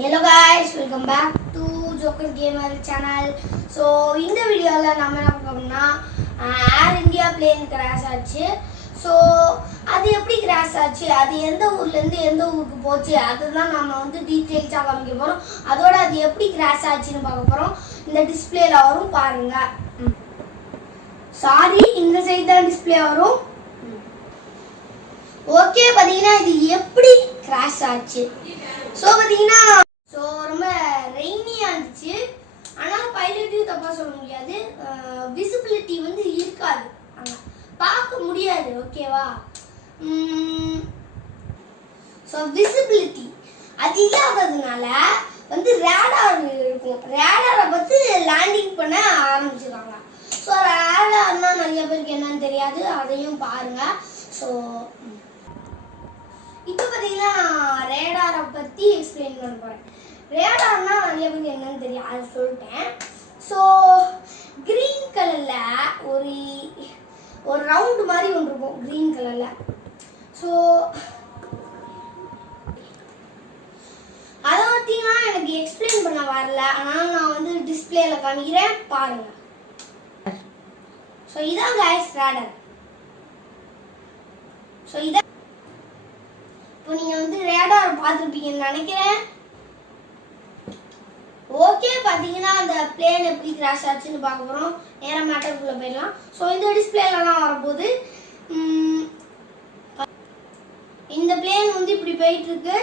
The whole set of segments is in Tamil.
Hello guys, welcome back to Joker Gamer channel. So இந்த வீடியோல நம்ம என்ன பார்க்கணும்னா Air India plane crash ஆச்சு. So அது எப்படி crash ஆச்சு, அது எந்த ஊர்ல இருந்து எந்த ஊருக்கு போச்சு, அதுதான் நாம வந்து டீடைல்ஸா காமிக்க போறோம். அதோட அது எப்படி crash ஆச்சுன்னு பார்க்க போறோம். இந்த டிஸ்ப்ளேல வரும் பாருங்க. சாரி, இந்த சைடு தான் டிஸ்ப்ளே வரும். ஓகே, பாத்தீங்கன்னா இது எப்படி crash ஆச்சு. So பாத்தீங்கன்னா ரொம்ப ரெய்னியா இருந்துச்சு. ஆனால் பைலட்டையும் தப்பா சொல்ல முடியாது. விசிபிலிட்டி வந்து இருக்காது, பார்க்க முடியாது. ஓகேவா? ஸோ விசிபிலிட்டி அது இல்லாததுனால வந்து ரேடார் இருக்கும். ரேடாரை பார்த்து லேண்டிங் பண்ண ஆரம்பிச்சிருக்காங்க. ஸோ ரேடார்னா நிறைய பேருக்கு என்னன்னு தெரியாது, அதையும் பாருங்க. ஸோ இப்போ பார்த்தீங்கன்னா ரேடாரை பற்றி எக்ஸ்பிளைன் பண்ண போகிறேன். ரேடார்னா நிறைய பேருக்கு என்னன்னு தெரியும், அது சொல்லிட்டேன். ஸோ க்ரீன் கலரில் ஒரு ரவுண்டு மாதிரி ஒன்று இருக்கும், க்ரீன் கலரில். ஸோ அதை பார்த்தீங்கன்னா எனக்கு எக்ஸ்பிளைன் பண்ண வரல, ஆனால் நான் வந்து டிஸ்பிளேல காமிக்கிறேன் பாருங்க. ஸோ இதான் கைஸ் ரேடார். ஸோ இதான் இப்போ நீங்கள் வந்து ரேடார் பார்த்துருப்பீங்கன்னு நினைக்கிறேன். ஓகே, பார்த்தீங்கன்னா அந்த பிளேன் எப்படி கிராஷ் ஆச்சுன்னு பார்க்க போகிறோம். நேராக மேட்டருக்குள்ளே போயிடலாம். ஸோ இந்த டிஸ்பிளேலாம் வரும்போது இந்த பிளேன் வந்து இப்படி போயிட்டு இருக்கு.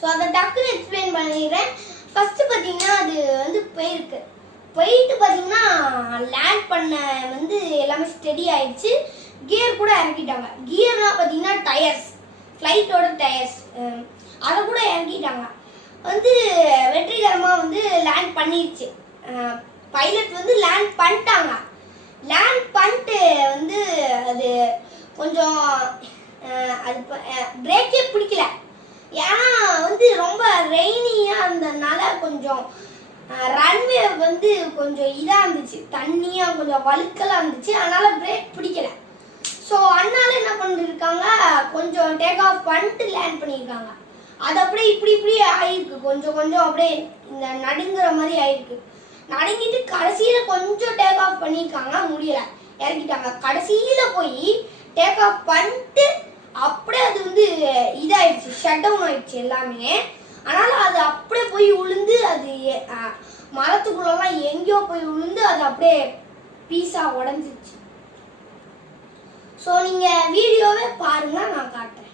ஸோ அதை டக்குன்னு எக்ஸ்பிளைன் பண்ணிடுறேன். ஃபர்ஸ்ட் பார்த்தீங்கன்னா அது வந்து போயிட்டு பார்த்தீங்கன்னா லேண்ட் பண்ண வந்து எல்லாமே ஸ்டெடி ஆயிடுச்சு. கியர் கூட இறக்கிட்டாங்க. கியர்னா பார்த்தீங்கன்னா டயர்ஸ், ஃப்ளைட்டோட டயர்ஸ், அதை கூட இறக்கிட்டாங்க. வந்து வெற்றிகரமாக வந்து லேண்ட் பண்ணிடுச்சு. பைலட் வந்து லேண்ட் பண்ணிட்டாங்க. லேண்ட் பண்ணிட்டு வந்து அது கொஞ்சம் அது பிரேக்கே பிடிக்கல. ஏன்னா வந்து ரொம்ப ரெய்னியாக இருந்ததுனால கொஞ்சம் ரன்வே வந்து கொஞ்சம் இதாக இருந்துச்சு, தண்ணியாக கொஞ்சம் வழுக்கலாக இருந்துச்சு. அதனால் பிரேக் பிடிக்கல. ஸோ அதனால என்ன பண்ணிருக்காங்க, கொஞ்சம் டேக் ஆஃப் பண்ணிட்டு லேண்ட் பண்ணியிருக்காங்க. அது அப்படியே இப்படி ஆயிருக்கு, கொஞ்சம் அப்படியே இந்த நடுங்குற மாதிரி ஆயிருக்கு. நடுங்கிட்டு கடைசியில் கொஞ்சம் டேக் ஆஃப் பண்ணியிருக்காங்க, முடியல, இறக்கிட்டாங்க. கடைசியில் போய் டேக் ஆஃப் பண்ணிட்டு அப்படியே அது வந்து இதாயிடுச்சு, ஷட் டவுன் ஆயிடுச்சு எல்லாமே. அதனால் அது அப்படியே போய் விழுந்து அது மரத்துக்குள்ளெல்லாம் எங்கேயோ போய் விழுந்து அது அப்படியே பீஸாக உடஞ்சிச்சு. ஸோ நீங்கள் வீடியோவே பாருங்க, நான் காட்டுறேன்.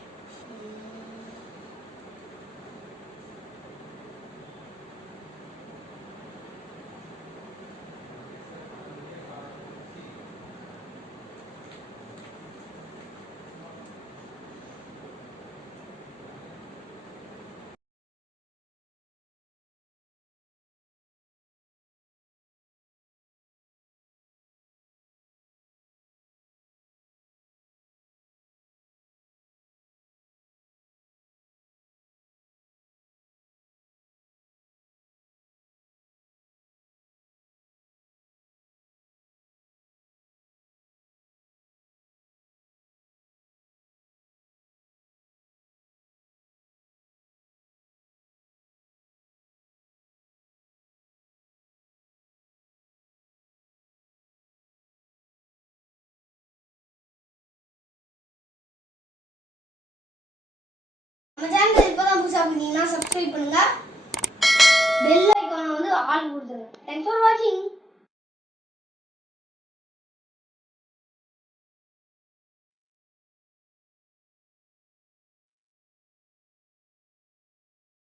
நம்ம சேனல் இப்போதான் புதுசாக பார்த்தீங்கன்னா சப்ஸ்கிரைப் பண்ணுங்க, பெல் ஐக்கானை வந்து ஆல் கொடுத்துருங்க. தேங்க்ஸ் ஃபார் வாட்சிங்.